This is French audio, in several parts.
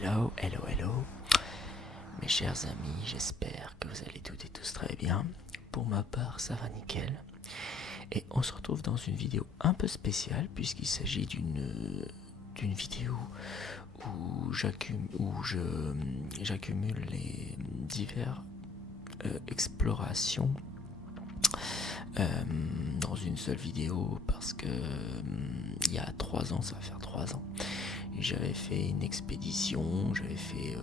Hello, hello, hello, mes chers amis, j'espère que vous allez toutes et tous très bien. Pour ma part, ça va nickel. Et on se retrouve dans une vidéo un peu spéciale puisqu'il s'agit d'une vidéo où j'accumule les diverses explorations dans une seule vidéo parce que il y a 3 ans, ça va faire 3 ans, j'avais fait une expédition, j'avais fait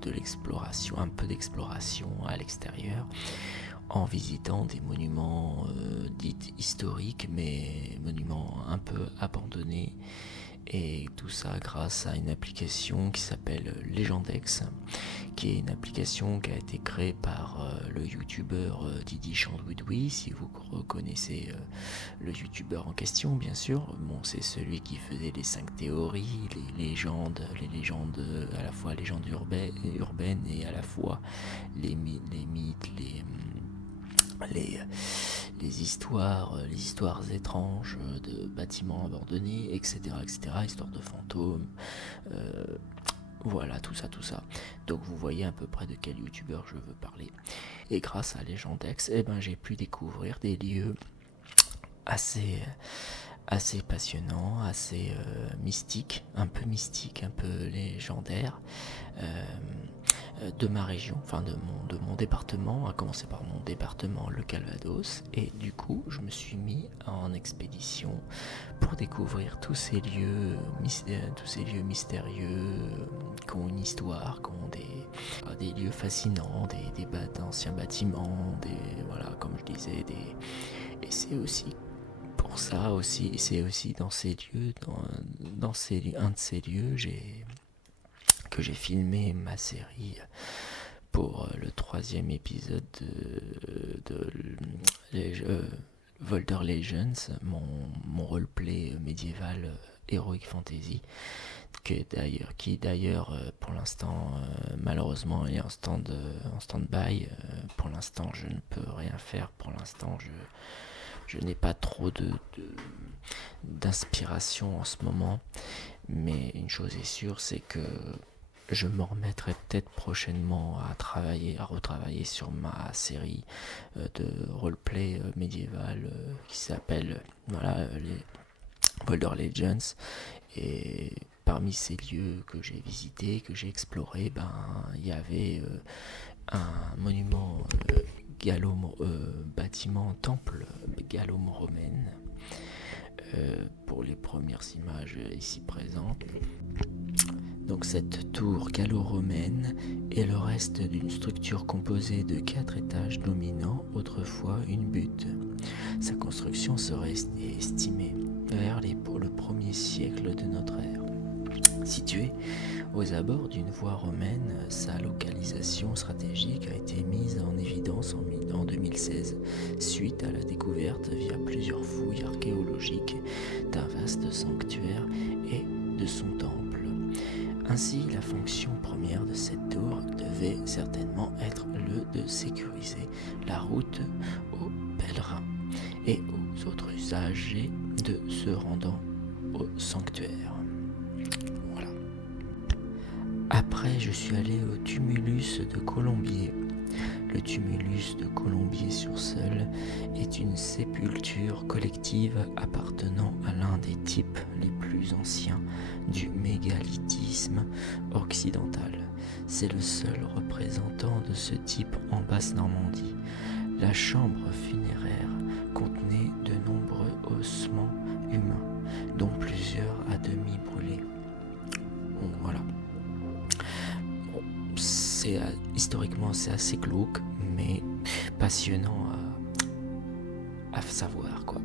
de l'exploration, un peu d'exploration à l'extérieur, en visitant des monuments dits historiques, mais monuments un peu abandonnés. Et tout ça grâce à une application qui s'appelle Legendex, qui est une application qui a été créée par le youtubeur Didi Chandouidoui, si vous reconnaissez le youtubeur en question, bien sûr. Bon, c'est celui qui faisait les 5 théories, les légendes à la fois légendes urbaines et à la fois les mythes, les histoires étranges de bâtiments abandonnés, etc., histoires de fantômes, voilà, tout ça. Donc vous voyez à peu près de quel youtubeur je veux parler. Et grâce à Legendex, j'ai pu découvrir des lieux assez passionnants, assez mystiques, un peu légendaires, de ma région, enfin de mon département, à commencer par mon département, le Calvados. Et du coup, je me suis mis en expédition pour découvrir tous ces lieux mystérieux, qui ont une histoire, qui ont des lieux fascinants, d'anciens bâtiments, voilà, comme je disais, et c'est aussi pour ça aussi, c'est aussi dans ces lieux, un de ces lieux, que j'ai filmé ma série pour le 3e épisode de Volder Legends, mon roleplay médiéval Heroic Fantasy, qui d'ailleurs pour l'instant malheureusement est en stand-by. Pour l'instant je ne peux rien faire, pour l'instant je n'ai pas trop d'inspiration en ce moment, mais une chose est sûre, c'est que je me remettrai peut-être prochainement à retravailler sur ma série de roleplay médiéval qui s'appelle les Boulder Legends. Et parmi ces lieux que j'ai visités, que j'ai explorés, il y avait un monument bâtiment temple gallo-romaine, pour les premières images ici présentes. Donc cette tour gallo-romaine est le reste d'une structure composée de 4 étages dominant autrefois une butte. Sa construction serait estimée vers le 1er siècle de notre ère. Située aux abords d'une voie romaine, sa localisation stratégique a été mise en évidence en 2016 suite à la découverte via plusieurs fouilles archéologiques d'un vaste sanctuaire et de son temple. Ainsi, la fonction première de cette tour devait certainement être de sécuriser la route aux pèlerins et aux autres usagers de se rendant au sanctuaire. Voilà. Après, je suis allé au tumulus de Colombier. Le tumulus de Colombier-sur-Seulles est une sépulture collective appartenant à l'un des types les plus anciens du mégalithisme occidental. C'est le seul représentant de ce type en Basse-Normandie. La chambre funéraire contenait de nombreux ossements humains, dont plusieurs à demi brûlés. Donc voilà. Historiquement c'est assez glauque, mais passionnant à savoir, quoi.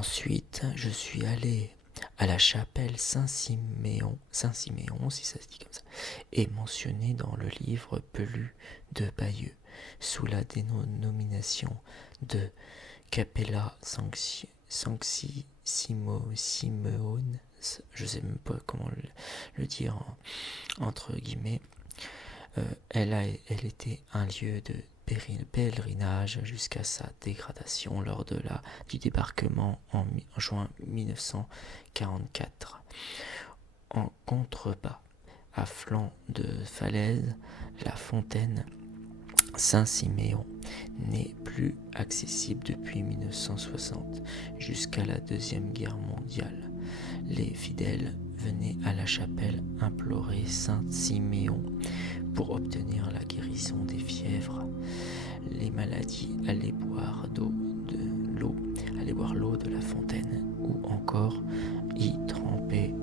Ensuite, je suis allé à la chapelle Saint-Siméon, si ça se dit comme ça, est mentionné dans le livre Pelu de Bayeux, sous la dénomination de Capella Simeone, je sais même pas comment le dire entre guillemets. Elle était un lieu de pèlerinage jusqu'à sa dégradation lors du débarquement en juin 1944. En contrebas, à flanc de falaise, la fontaine Saint-Siméon n'est plus accessible depuis 1960 jusqu'à la Deuxième Guerre mondiale. Les fidèles venaient à la chapelle implorer Saint-Siméon pour obtenir la guérison des fièvres, les maladies, aller boire l'eau de la fontaine ou encore y tremper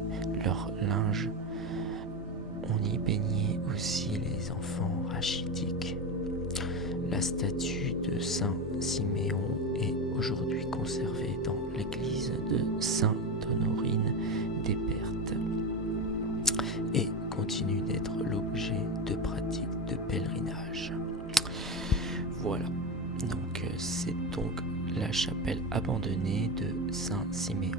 leur linge. On y baignait aussi les enfants rachitiques. La statue de Saint-Siméon est aujourd'hui conservée dans l'église de Sainte-Honorine des Pertes et continue d'être l'objet de pratiques de pèlerinage. Voilà, donc c'est donc la chapelle abandonnée de Saint-Siméon.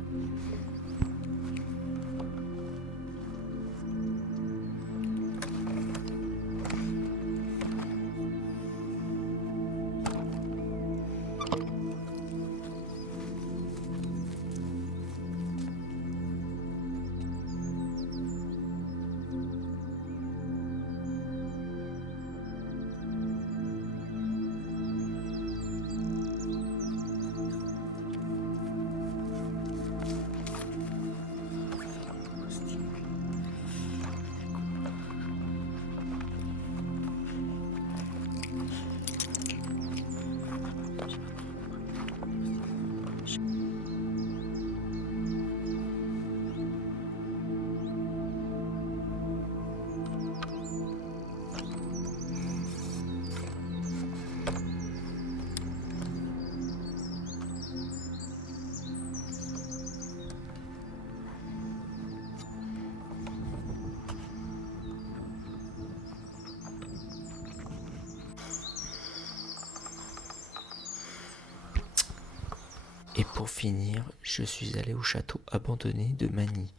Et pour finir, je suis allé au château abandonné de Magny,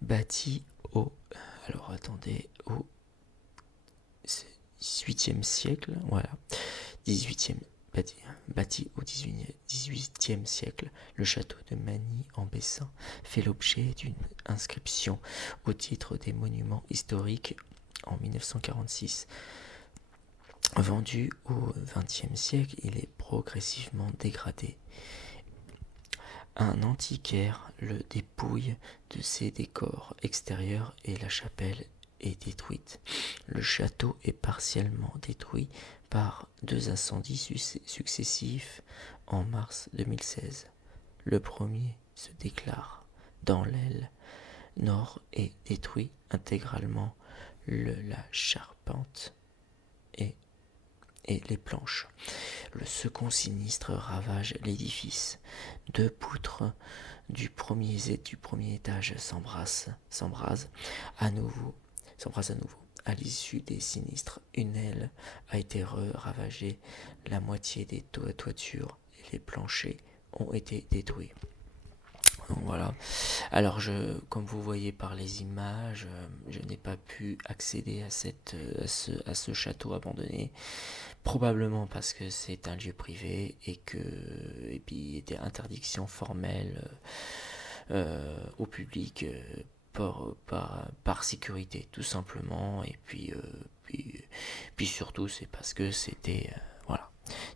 bâti au 18e siècle, voilà, 18e, bâti au 18e siècle. Le château de Magny en Bessin fait l'objet d'une inscription au titre des monuments historiques en 1946. Vendu au XXe siècle, il est progressivement dégradé. Un antiquaire le dépouille de ses décors extérieurs et la chapelle est détruite. Le château est partiellement détruit par 2 incendies successifs en mars 2016. Le premier se déclare dans l'aile nord et détruit intégralement la charpente et les planches. Le second sinistre ravage l'édifice. 2 poutres du premier étage s'embrasent à nouveau. À l'issue des sinistres, une aile a été ravagée, la moitié des toitures et les planchers ont été détruits. Donc voilà. Alors comme vous voyez par les images, je n'ai pas pu accéder à ce château abandonné, probablement parce que c'est un lieu privé et puis des interdictions formelles au public par sécurité tout simplement, et puis surtout c'est parce que c'était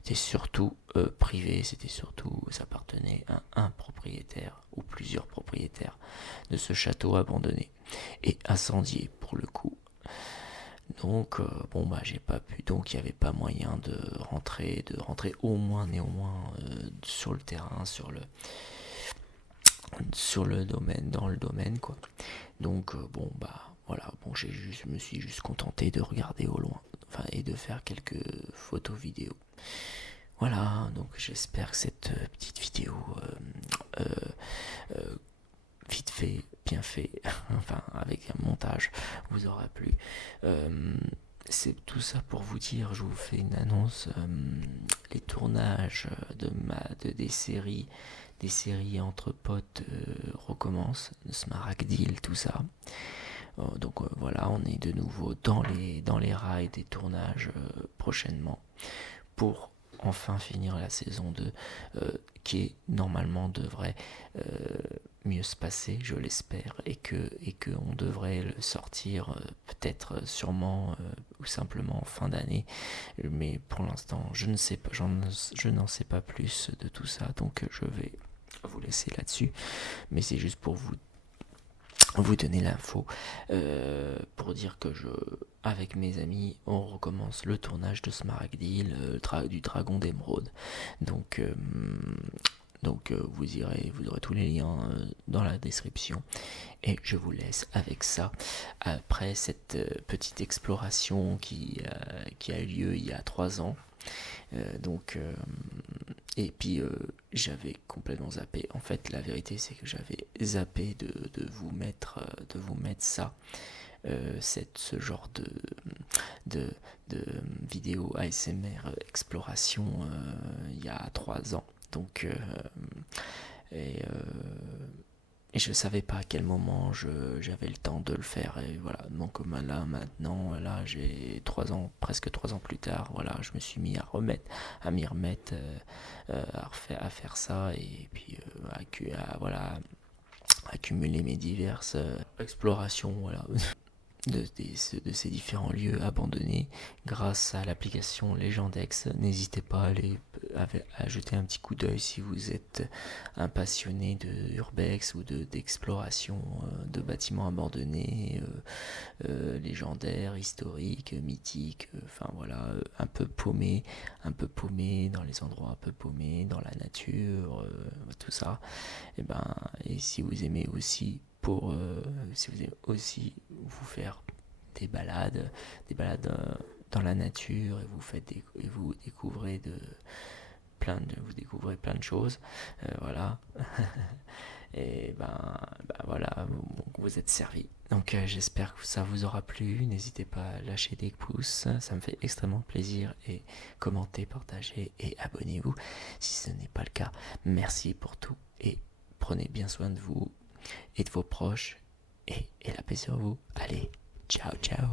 c'était surtout privé, ça appartenait à un propriétaire ou plusieurs propriétaires de ce château abandonné et incendié pour le coup. Donc j'ai pas pu, donc il n'y avait pas moyen de rentrer néanmoins sur le terrain, dans le domaine quoi. Donc je me suis juste contenté de regarder au loin, et de faire quelques photos vidéos. Voilà, donc j'espère que cette petite vidéo vite fait, bien fait, enfin avec un montage, vous aura plu. C'est tout ça pour vous dire, je vous fais une annonce, les tournages des séries entre potes recommencent, Smaragdil, tout ça. Donc voilà, on est de nouveau dans les rails des tournages prochainement pour enfin finir la saison 2 qui normalement devrait mieux se passer, je l'espère, et que on devrait le sortir peut-être sûrement ou simplement en fin d'année, mais pour l'instant je ne sais pas, je n'en sais pas plus de tout ça, donc je vais vous laisser là-dessus, mais c'est juste pour vous donner l'info, pour dire que avec mes amis, on recommence le tournage de Smaragdil, du Dragon d'Émeraude. Donc, vous aurez tous les liens dans la description. Et je vous laisse avec ça. Après cette petite exploration qui a eu lieu il y a 3 ans. Et puis j'avais complètement zappé. En fait, la vérité, c'est que j'avais zappé de vous mettre ça, ce genre de vidéo ASMR exploration il y a 3 ans. Donc et je savais pas à quel moment j'avais le temps de le faire, et voilà. Donc là maintenant, là j'ai 3 ans, presque 3 ans plus tard, voilà, je me suis mis à m'y remettre, à faire ça, et puis voilà, accumuler mes diverses explorations, voilà. De ces différents lieux abandonnés grâce à l'application Legendex. N'hésitez pas à jeter un petit coup d'œil si vous êtes un passionné de urbex ou d'exploration de bâtiments abandonnés, légendaires, historiques, mythiques, enfin voilà, un peu paumé dans les endroits un peu paumés, dans la nature, tout ça. Et si vous aimez aussi si vous aimez aussi vous faire des balades dans la nature, et vous découvrez plein de choses, voilà. Et voilà, vous êtes servi. Donc j'espère que ça vous aura plu. N'hésitez pas à lâcher des pouces, ça me fait extrêmement plaisir, et commentez, partagez et abonnez-vous si ce n'est pas le cas. Merci pour tout, et prenez bien soin de vous et de vos proches, et la paix sur vous. Allez, ciao ciao.